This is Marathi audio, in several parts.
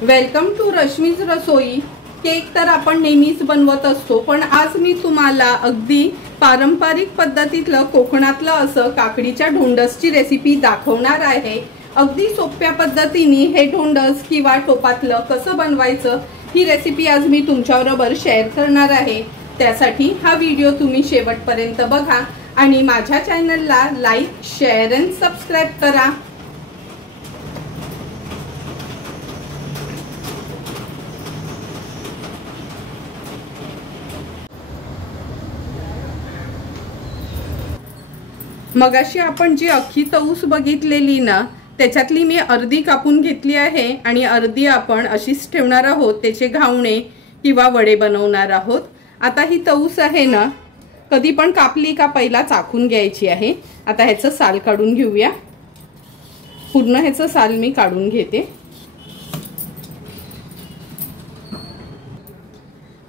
Welcome to Rashmi's Rasoi. Cake तर आपण नेहमीच बनवत असतो, पण आज मी तुम्हाला अगदी पारंपरिक पद्धतीतलं कोकणातलं असं काकडीच्या ढोंडसची रेसिपी दाखवणार आहे। अगदी सोप्या पद्धतीने हे ढोंडस किंवा टोपातलं कसं बनवायचं ही रेसिपी आज मी तुमच्याबरोबर शेअर करणार आहे। त्यासाठी हा व्हिडिओ तुम्ही शेवटपर्यंत बघा आणि माझ्या चॅनलला लाईक, शेअर आणि सबस्क्राइब करा। मगाशी आपण जी अख्खी तऊस बघितलेली ना, त्याच्यातली मी अर्धी कापून घेतली आहे आणि अर्धी आपण अशीच ठेवणार आहोत। त्याचे घावणे किंवा वडे बनवणार आहोत। आता ही तऊस आहे ना, कधी पण कापली का पहिला चाखून घ्यायची आहे। आता ह्याचं साल काढून घेऊया। पूर्ण ह्याचं साल मी काढून घेते।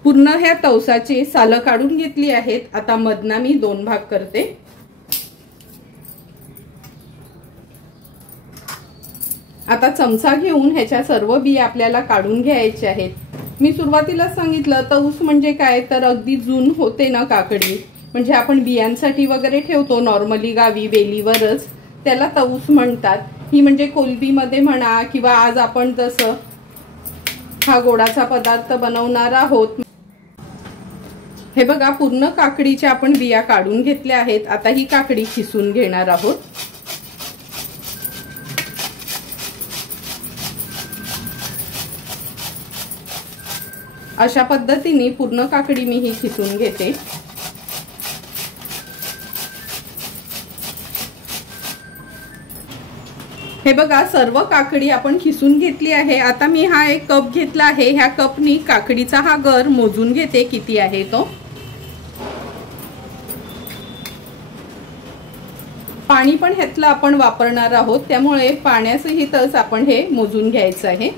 पूर्ण ह्या तवसाचे साल काढून घेतली आहेत। आता मधना मी दोन भाग करते। आता चमचा घेऊन ह्याच्या सर्व बिया आपल्याला काढून घ्यायचे आहेत। मी सुरुवातीला सांगितलं तऊस म्हणजे काय, तर अगदी जून होते ना काकडी, म्हणजे आपण बियांसाठी वगैरे ठेवतो नॉर्मली गावी वेलीवरच, त्याला तऊस म्हणतात। ही म्हणजे कोलबीमध्ये म्हणा किंवा आज आपण जसं हा गोडाचा पदार्थ बनवणार आहोत। हे बघा, पूर्ण काकडीच्या आपण बिया काढून घेतल्या आहेत। आता ही काकडी खिसून घेणार आहोत। अशा पद्धतीने पूर्ण काकडी मी ही खिसून घेते। हे बघा, सर्व काकडी आपण खिसून घेतली आहे। आता मी हा एक कप घेतला आहे। ह्या कपनी काकडीचा हा गर मोजून घेते किती आहे तो। पाणी पण ह्यातलं आपण वापरणार आहोत, त्यामुळे पाण्यासहितच आपण हे मोजून घ्यायचं आहे।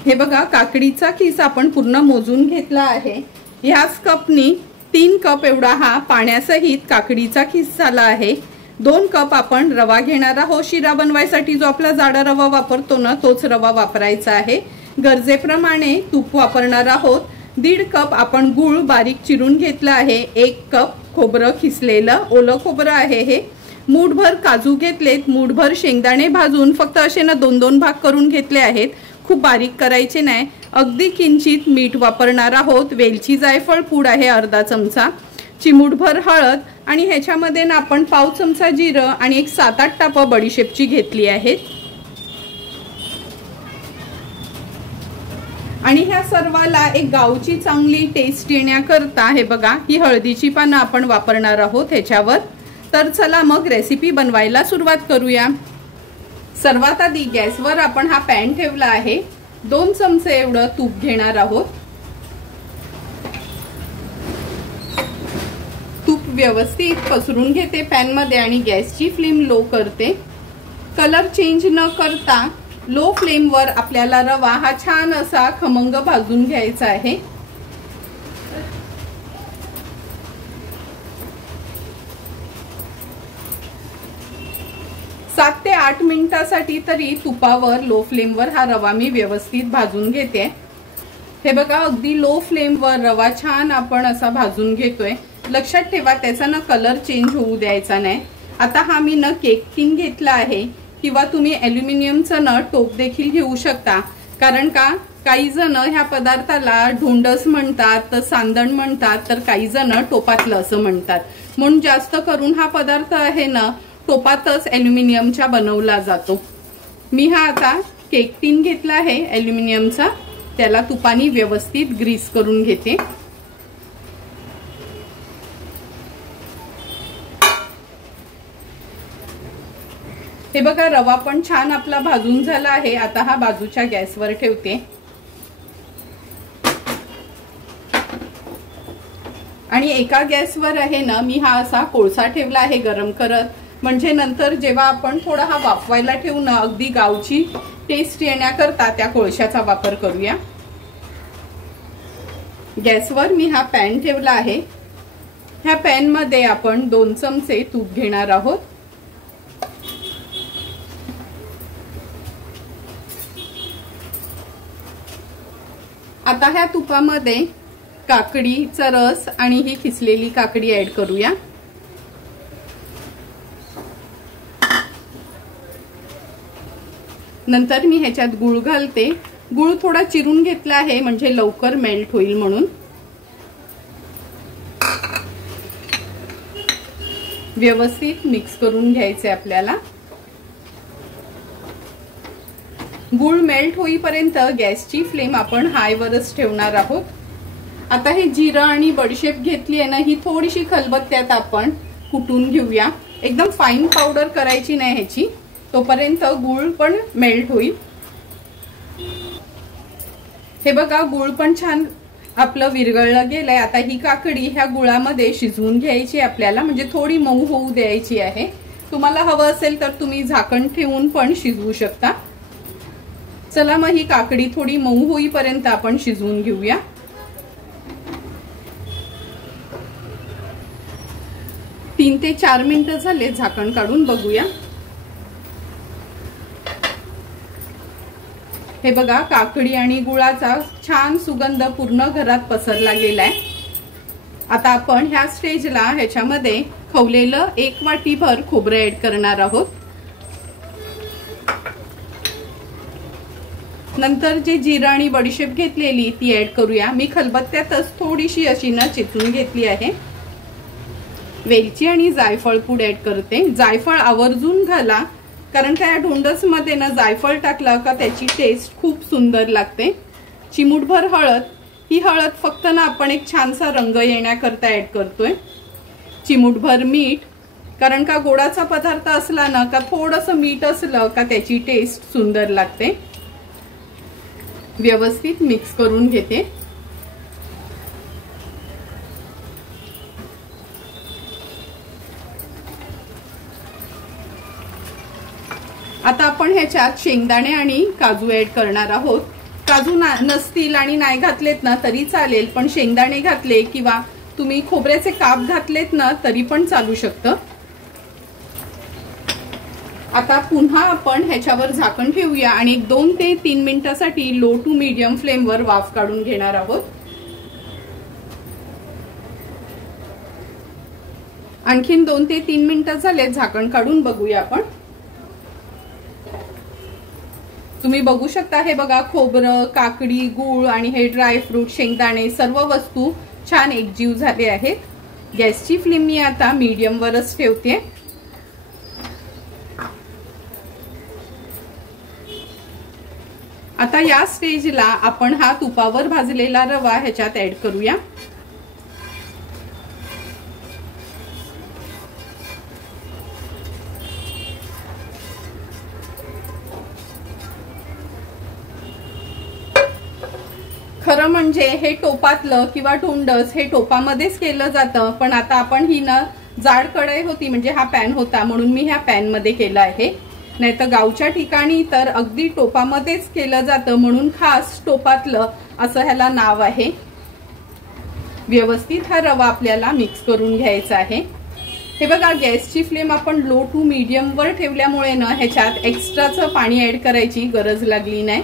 हे बघा, काकडीचा खिस आपण पूर्ण मोजून घेतला आहे। ह्याच कपनी 3 कप एवढा हा पाण्यासहित काकडीचा खिस झाला आहे। 2 कप आपण रवा घेणार आहोत। शिरा बनवायसाठी जो आपला जाडा रवा वापरतो ना, तोच रवा वापरायचा आहे। गरजेप्रमाणे तूप वापरणार आहोत। 1.5 कप आपण गूळ बारीक चिरून घेतला आहे। 1 कप खोबरं खिसलेलं ओलं खोबरं आहे हे। मूठभर काजू घेतलेत। मूठभर शेंगदाणे भाजून फक्त असे ना 2-2 भाग करून घेतले आहेत। खूप बारीक करायचे नाही। अगदी किंचित मीठ वापरणार आहोत। वेलची जायफळ पूड आहे अर्धा चमचा, चिमूटभर हळद आणि ह्याच्यामध्ये ना आपण पाव चमचा जिरं आणि एक 7-8 टाप बडीशेपची घेतली आहेत। आणि ह्या सर्वाला एक गावची चांगली टेस्ट येण्याकरता हे बघा, ही हळदीची पानं आपण वापरणार आहोत ह्याच्यावर। तर चला मग रेसिपी बनवायला सुरुवात करूया। सर्वात आधी गॅसवर आपण हा पॅन ठेवला आहे। 2 चमचे एवढं तूप घेणार आहोत। तूप व्यवस्थित पसरून घेते पॅन मध्ये आणि गॅसची फ्लेम लो करते। कलर चेंज न करता लो फ्लेम वर आपल्याला रवा हा छान असा खमंग भाजून घ्यायचा आहे। 7 ते 8 मिनिटांसाठी तरी तुपावर लो फ्लेम वर हा रवा मी व्यवस्थित भाजून घेते। हे बघा, अगदी लो फ्लेम वर रवा छान आपण असा भाजून घेतोय। लक्षात ठेवा, त्याचा ना कलर चेंज होऊ द्यायचा नाही। आता हा मी ना केक टिन घेतला आहे, किंवा तुम्ही ॲल्युमिनियमचं ना टोप देखील घेऊ शकता। कारण का, काही जण ह्या पदार्थाला ढोंडस म्हणतात, तर सांदण म्हणतात, तर काही जण टोपातलं असं म्हणतात। म्हणून जास्त करून हा पदार्थ आहे ना टोपातच ॲल्युमिनियमच्या बनवला जातो। मी हा आता केक टिन घेतला आहे ॲल्युमिनियमचा, त्याला तुपानी व्यवस्थित ग्रीस करून घेते। हे बघा, रवा पण छान आपला भाजून झाला आहे। आता हा बाजूच्या गॅसवर ठेवते आणि एका गॅसवर आहे ना मी हा असा कोळसा ठेवला आहे गरम करत, म्हणजे नंतर जेव्हा आपण थोडा हा वाफवायला ठेवू ना, अगदी गावची टेस्ट येण्याकरता त्या कोळशाचा वापर करूया। गॅसवर मी हा पॅन ठेवला आहे। ह्या पॅन मध्ये आपण 2 चमचे तूप घेणार आहोत। आता ह्या तुपामध्ये काकडीचा रस आणि ही खिसलेली काकडी ऍड करूया। नंतर मी ह्याच्यात गूळ घालते। गूळ थोडा चिरून घेतला आहे म्हणजे लवकर मेल्ट होईल म्हणून। व्यवस्थित मिक्स करून घ्यायचे आपल्याला। गूळ मेल्ट होईपर्यंत गॅसची फ्लेम आपण हाय वरच ठेवणार आहोत। आता हे जिरा आणि बडीशेप घेतली आहे ना, ही थोडीशी खलबत्त्यात आपण कुटून घेऊया। एकदम फाईन पावडर करायची नाही ह्याची, तोपर्यंत गूळ पण मेल्ट होईल। हे बघा गूळ पण छान आपलं विरघळलं गेलंय। आता ही काकडी ह्या गुळामध्ये शिजवून घ्यायची आपल्याला, म्हणजे थोडी मऊ होऊ द्यायची आहे। तुम्हाला हवं असेल तर तुम्ही झाकण ठेवून पण शिजवू शकता। चला मग ही काकडी थोडी मऊ होईपर्यंत आपण शिजवून घेऊया। 3 ते 4 मिनिटं झाले, झाकण काढून बघूया। हे बघा काकडी आणि गुळाचा छान सुगंध पूर्ण घरात पसरला गेलाय। आता आपण ह्या स्टेजला ह्याच्यामध्ये खवलेलं 1 वाटीभर खोबरं ऍड करणार आहोत। नंतर जे जिरा आणि बडीशेप घेतलेली ती ऍड करूया। मी खलबत्त्यातच थोडीशी अशी न चेचून घेतली आहे। वेलची आणि जायफळ पूड ऍड करते। जायफळ आवर्जून घाला, कारण त्या ढोंडस मध्ये ना जायफळ टाकलं का त्याची टेस्ट खूप सुंदर लागते। चिमूटभर हळद, ही हळद फक्त ना आपण एक छानसा रंग येण्याकरता ऍड करतोय। चिमूटभर मीठ, कारण का गोडाचा पदार्थ असला ना का थोडंसं मीठ असलं का त्याची टेस्ट सुंदर लागते। व्यवस्थित मिक्स करून घेते। आता आपण ह्याच्यात शेंगदाणे आणि काजू ऍड करणार आहोत। काजू नसतील आणि नाही घातलेत ना तरी चालेल, पण शेंगदाणे घातले किंवा तुम्ही खोबऱ्याचे काप घातलेत ना तरी पण चालू शकतं। आता पुन्हा आपण ह्याच्यावर झाकण ठेवूया आणि 2 ते 3 मिनिटांसाठी लो टू मीडियम फ्लेमवर वाफ काढून घेणार आहोत। आणखीन 2 ते 3 मिनिटं झाले, झाकण काढून बघूया आपण। तुम्ही बघू शकता हे बघा खोबरं, काकडी, गूळ आणि हे ड्राय फ्रूट, शेंगदाणे सर्व वस्तू छान एकजीव झाले आहेत। गॅसची फ्लेम मी आता मीडियम वरच ठेवते। आता या स्टेजला आपण हा तुपावर भाजलेला रवा ह्याच्यात ऍड करूया। खरं म्हणजे हे टोपातलं किंवा ढोंडस हे टोपामध्येच केलं जातं, पण आता आपण ही ना जाड कढई होती म्हणजे हा पॅन होता म्हणून मी ह्या पॅन मध्ये केलं आहे। नाहीतर गावच्या ठिकाणी तर अगदी टोपामध्येच केलं जातं, म्हणून खास टोपातलं असं ह्याला नाव आहे। व्यवस्थित हा रवा आपल्याला मिक्स करून घ्यायचा आहे। हे बघा गॅसची फ्लेम आपण लो टू मीडियम वर ठेवल्यामुळे ना ह्याच्यात एक्स्ट्राचं पाणी ऍड करायची गरज लागली नाही।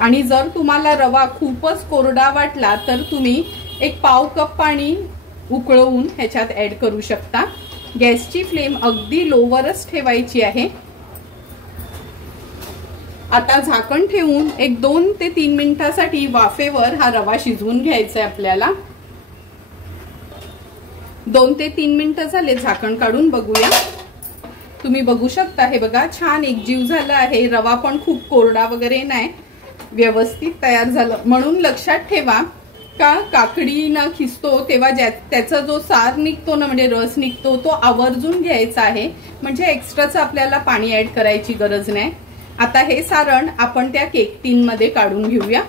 आणि जर तुम्हाला रवा खूपच कोरडा वाटला तर तुम्ही 1 पाव कप पाणी उकळवून ह्याच्यात ऍड करू शकता। गॅसची फ्लेम अगदी लोवरच ठेवायची आहे। आता झाकण ठेवून 2 ते 3 मिनिटांसाठी वाफेवर हा रवा शिजवून घ्यायचा आहे आपल्याला। 2 ते 3 मिनिटं झाले, झाकण काढून बघूया। तुम्ही बघू शकता हे बघा छान एकजीव झाला आहे। रवा पण खूप कोरडा वगैरे नाही, व्यवस्थित तयार झालं। म्हणून लक्षात ठेवा का काकडी ना खिसतो तेव्हा त्याचा जो सार निघतो ना म्हणजे रस निघतो तो आवर्जून घ्यायचा आहे, म्हणजे एक्स्ट्राचं आपल्याला पाणी ऍड करायची गरज नाही। आता हे सारण आपण त्या केक टीन मध्ये काढून घेऊया।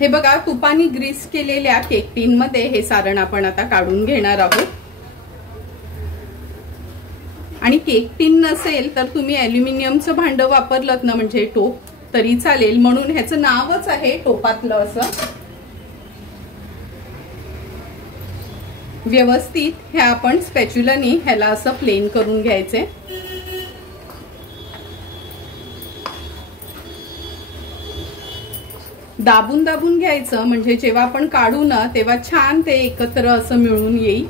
हे बघा तुपाने ग्रीस केलेल्या केक टीन मध्ये हे सारण आपण आता काढून घेणार आहोत। आणि केक टीन नसेल तर तुम्ही ॲल्युमिनियमचं भांडं वापरलत ना म्हणजे टोप तरी चालेल, म्हणून ह्याचं नावच आहे टोपातलं असं। व्यवस्थित हे आपण स्पॅच्युलानी ह्याला असं प्लेन करून घ्यायचे। दाबून दाबून घ्यायचं, म्हणजे जेव्हा आपण काढू ना तेव्हा छान ते एकत्र असं मिळून येईल.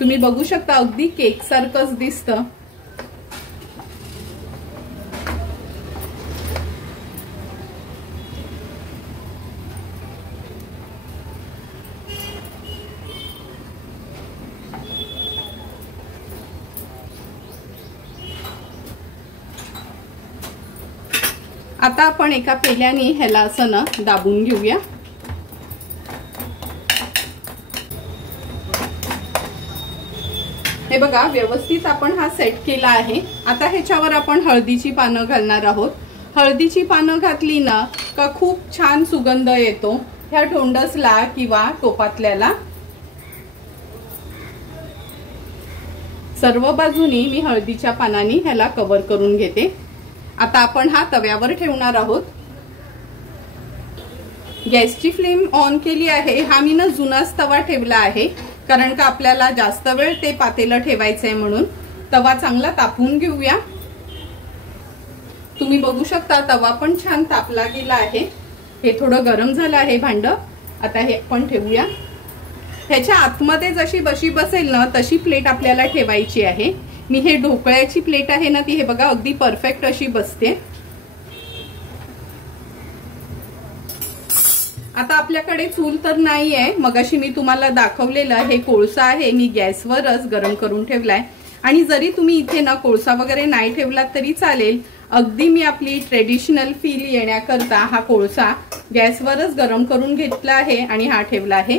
तुम्ही बघू शकता अगदी केक सारखंच दिसतं. आता आपण एका पेल्याने ह्याला असं ना दाबून घेऊया. हे बघा व्यवस्थित आपण हा सेट केला आहे. आता ह्याच्यावर आपण हळदीची पानं घालणार आहोत. हळदीची पानं घातली ना का खूप छान सुगंध येतो ह्या ढोंडसला किंवा टोपातल्याला. सर्व बाजूनी मी हळदीच्या पानांनी ह्याला कव्हर करून घेते. आता आपण हा तव्यावर ठेवणार आहोत. गॅसची फ्लेम ऑन केली आहे. हा मी ना जुनाच तवा ठेवला आहे, कारण का आपल्याला जास्त वेळ ते पातेलं ठेवायचंय म्हणून. तवा चांगला तापवून घेऊया. तुम्ही बघू शकता तवा पण छान तापला गेला आहे. हे थोडं गरम झालं आहे भांड. आता हे आपण ठेवूया. ह्याच्या आतमध्ये जशी बशी बसेल ना तशी प्लेट आपल्याला ठेवायची आहे. मी हे ढोकळ्याची प्लेट आहे ना ती हे बघा अगदी परफेक्ट अशी बसते. आता आपल्याकडे चूल तर नाही आहे. मगाशी मी तुम्हाला दाखवलेलं हे कोळसा आहे, मी गॅसवरच गरम करून ठेवलाय. आणि जरी तुम्ही इथे ना कोळसा वगैरे नाही ठेवलात तरी चालेल. अगदी मी आपली ट्रेडिशनल फील येण्याकरता हा कोळसा गॅसवरच गरम करून घेतला आहे आणि हा ठेवला आहे.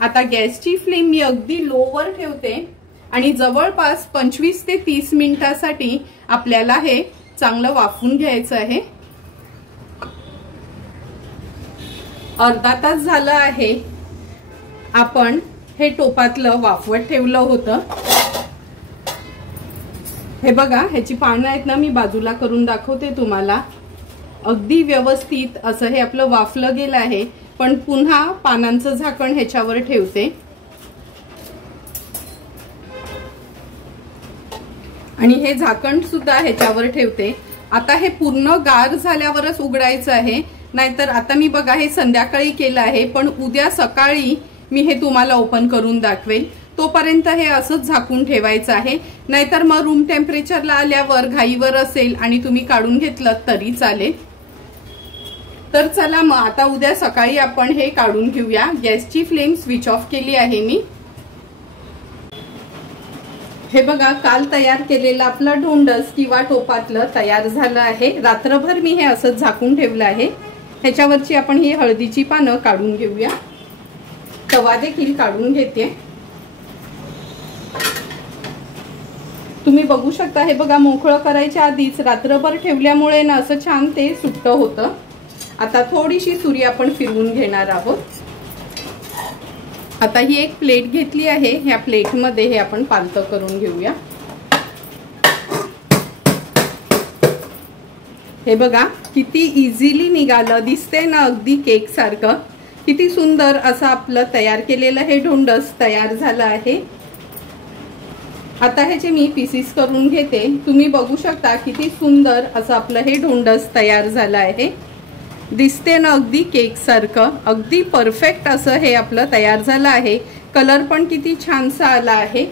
आता गॅसची फ्लेम मी अगदी लोवर ठेवते आणि जवळपास 25 ते 30 मिनिटांसाठी आपल्याला हे चांगलं वाफवून घ्यायचं आहे. अर्धा तास झालं आहे आपण हे टोपातलं वाफवत ठेवलं होतं. हे बघा ह्याची पानं आहेत ना मी बाजूला करून दाखवते तुम्हाला. अगदी व्यवस्थित असं हे आपलं वाफलं गेलं आहे. पण पुन्हा पानांचं झाकण ह्याच्यावर ठेवते आणि हे झाकण सुद्धा ह्याच्यावर ठेवते. आता हे पूर्ण गार झाल्यावरच उघडायचं आहे, नाहीतर आता मी बघा हे संध्याकाळी केलं आहे, पण उद्या सकाळी मी हे तुम्हाला ओपन करून दाखवेल. तोपर्यंत हे असंच झाकून ठेवायचं आहे. नाहीतर मग रूम टेम्परेचरला आल्यावर घाईवर असेल आणि तुम्ही काढून घेतलं तरी चालेल. तर चला मग आता उद्या सकाळी आपण हे काढून घेऊया. गॅसची फ्लेम स्विच ऑफ केली आहे मी. हे बघा काल तयार केलेलं आपलं ढोंडस किंवा टोपातलं तयार झालं आहे. रात्रभर मी हे असंच झाकून ठेवलं आहे. ह्याच्यावरची आपण ही हळदीची पानं काढून घेऊया. तवा देखील काढून घेते. तुम्ही बघू शकता हे बघा मोकळं करायच्या आधीच रात्रभर ठेवल्यामुळे ना असं छान ते सुट्ट होतं. आता थोडीशी सुरी आपण फिरवून घेणार आहोत. आता ही एक प्लेट घेतली आहे. ह्या प्लेटमध्ये हे आपण पालतं करून घेऊया. हे बघा किती इझिली निघालं. दिसते ना अगदी केक सारखं. किती सुंदर असं आपलं तयार केलेलं हे ढोंडस तयार झालं आहे. आता ह्याचे मी पीसेस करून घेते. तुम्ही बघू शकता किती सुंदर असं आपलं हे ढोंडस तयार झालं आहे. दिसते ना अगदी केक सारखं. अगदी परफेक्ट असं हे आपलं तयार झालं आहे. कलर पण किती छानसा आला आहे.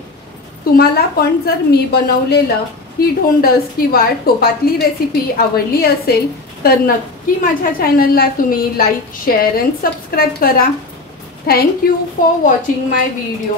तुम्हाला पण जर मी बनवलेलं ही ढोंडस किंवा टोपातली रेसिपी आवडली असेल तर नक्की माझ्या चॅनलला तुम्ही लाईक, शेअर अँड सबस्क्राईब करा. Thank you for watching my video.